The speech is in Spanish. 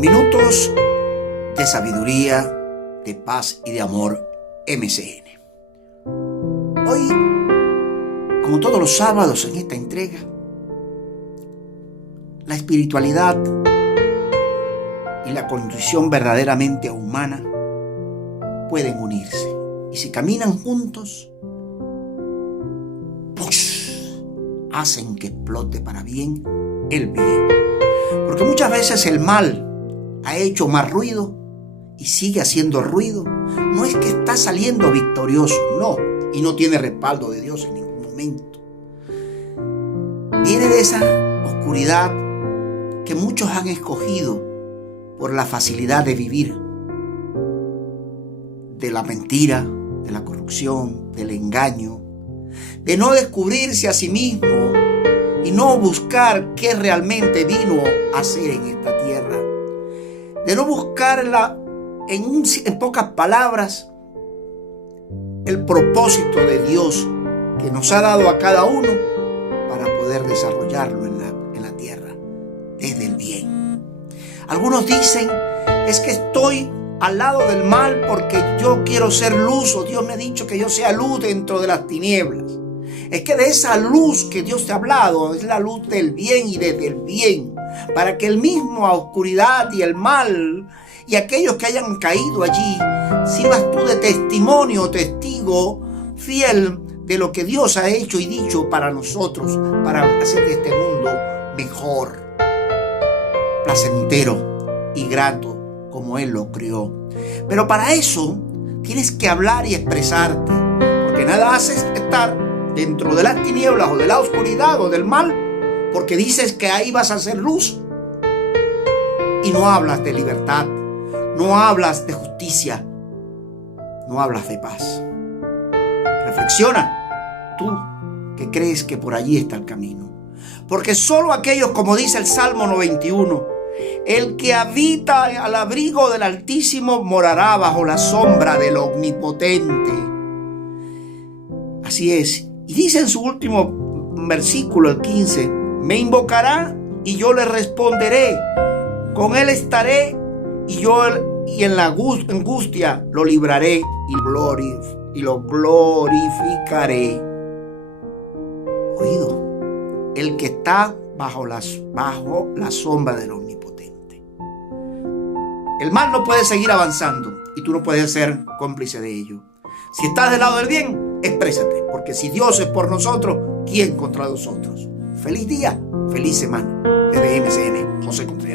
Minutos de sabiduría, de paz y de amor, MCN. Hoy, como todos los sábados en esta entrega, la espiritualidad y la condición verdaderamente humana pueden unirse. Y si caminan juntos, hacen que explote para bien el bien. Porque muchas veces el mal ha hecho más ruido y sigue haciendo ruido. No es que está saliendo victorioso, no. Y no tiene respaldo de Dios en ningún momento. Viene de esa oscuridad que muchos han escogido por la facilidad de vivir, de la mentira, de la corrupción, del engaño, de no descubrirse a sí mismo y no buscar qué realmente vino a hacer en esta tierra, de no buscarla en pocas palabras, el propósito de Dios que nos ha dado a cada uno para poder desarrollarlo en la tierra, desde el bien. Algunos dicen, es que estoy al lado del mal porque yo quiero ser luz, o Dios me ha dicho que yo sea luz dentro de las tinieblas. Es que de esa luz que Dios te ha hablado es la luz del bien y desde el bien, para que el mismo a oscuridad y el mal y aquellos que hayan caído allí sirvas tú de testimonio, testigo fiel de lo que Dios ha hecho y dicho para nosotros, para hacer de este mundo mejor, placentero y grato como Él lo creó. Pero para eso tienes que hablar y expresarte, porque nada haces estar dentro de las tinieblas o de la oscuridad o del mal, porque dices que ahí vas a hacer luz y no hablas de libertad, no hablas de justicia, no hablas de paz. Reflexiona, tú que crees que por allí está el camino, porque solo aquellos, como dice el Salmo 91, el que habita al abrigo del Altísimo morará bajo la sombra del Omnipotente. Así es. Y dice en su último versículo, el 15, me invocará y yo le responderé. Con él estaré y en la angustia lo libraré y lo glorificaré. Oído, el que está bajo la sombra del Omnipotente. El mal no puede seguir avanzando y tú no puedes ser cómplice de ello. Si estás del lado del bien, exprésate, porque si Dios es por nosotros, ¿quién contra nosotros? Feliz día, feliz semana. Desde MCN, José Contreras.